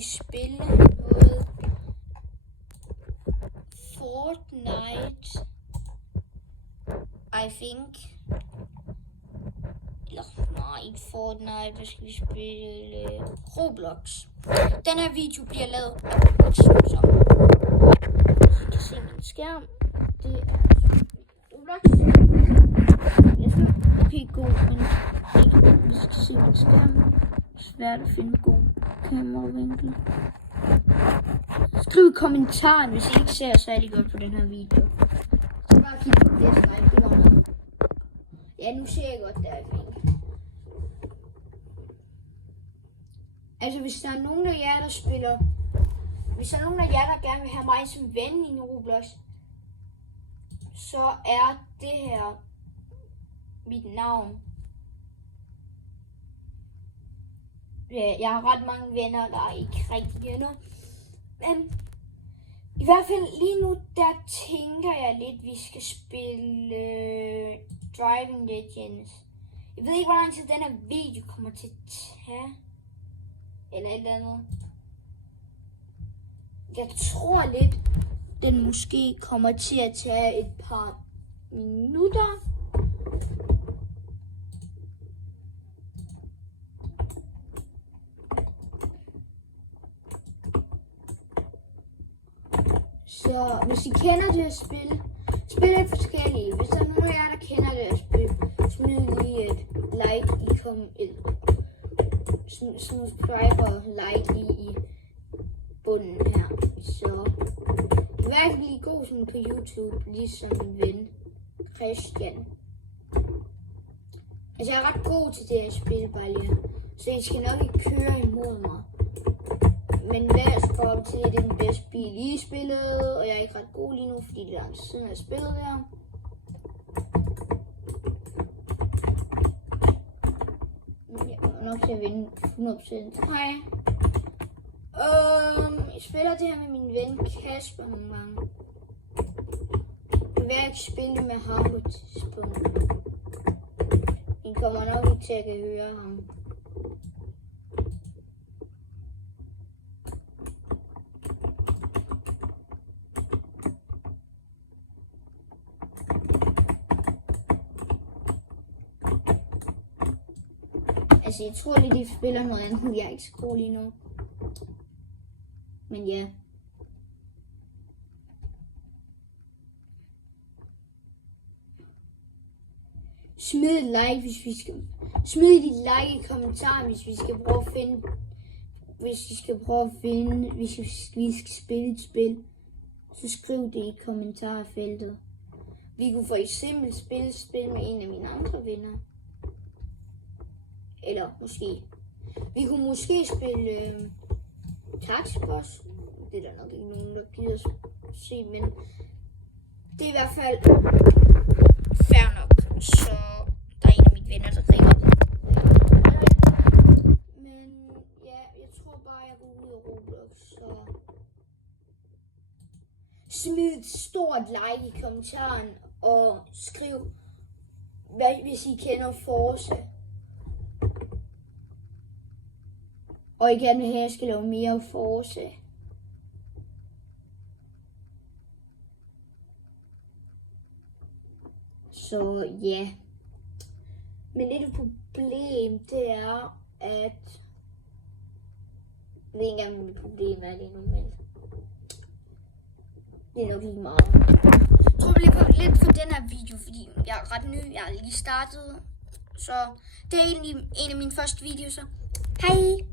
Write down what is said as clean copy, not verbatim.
vi spille noget Fortnite, I think. Eller nej, ikke Fortnite, hvad skal vi spille? Roblox. Den her video bliver lavet af Roblox, som I kan se min skærm. Det er Roblox. Okay, god, men ikke hvis I kan se min skærm. Svært at finde god kameravinkel. Skriv i kommentaren, hvis I ikke ser særlig godt på den her video. Så bare kig på dislike, det var noget. Ja, nu ser jeg godt, der er fint. Altså, hvis der er nogen af jer, der spiller... Hvis der er nogen af jer, der gerne vil have mig som ven i Roblox, så er det her mit navn. Jeg har ret mange venner, der er ikke rigtig venner. Men i hvert fald lige nu, der tænker jeg lidt, vi skal spille Driving Legends. Jeg ved ikke, hvor lang tid den her video kommer til at tage. Eller et eller andet. Jeg tror lidt, den måske kommer til at tage et par minutter. Så hvis I kender det at spil lidt forskellige. Hvis der er nogen af jer, der kender det at spil, smid lige et like subscribe og like lige i bunden her. Så jeg er virkelig god sådan på YouTube, ligesom min ven Christian. Altså jeg er ret god til det her spil, bare lige. Så I skal nok ikke køre imod mig. Men lad os komme til, at det er den bedste bil i spillet, og jeg er ikke ret god lige nu, fordi det er en siden af spillet der. Jeg kommer nok til at vinde 100%. Hej. Jeg spiller det her med min ven Kasper nogle gange. Jeg vil ikke spille med ham på et tidspunkt. I kommer nok ikke til at kan høre ham. Altså, jeg tror lige, de spiller noget andet. Jeg er ikke så god lige nu. Men ja. Smid et like, hvis vi skal... Smid et like i kommentaren, hvis vi skal prøve at finde... Hvis vi skal spille et spil. Så skriv det i kommentarfeltet. Vi kunne for eksempel spille spil med en af mine andre venner. Eller måske. Vi kunne måske spille Taxboss. Det er der nok ikke nogen, der gider se, men det er i hvert fald fair nok. Så der er en af mine venner, der ringer. Men ja, jeg tror bare, jeg går ud af Roblox. Så smid et stort like i kommentaren og skriv, hvis I kender Forza. Og I gerne vil have, at jeg skal lave mere Forza. Så ja. Men lidt problem, det er, at... Jeg ved ikke engang, hvad mit problem er lige nu, men... Det er nok lige meget. Jeg tror, det bliver lidt for den her video, fordi jeg er ret ny. Jeg har lige startet. Så det er egentlig en af mine første videoer, så... Hej!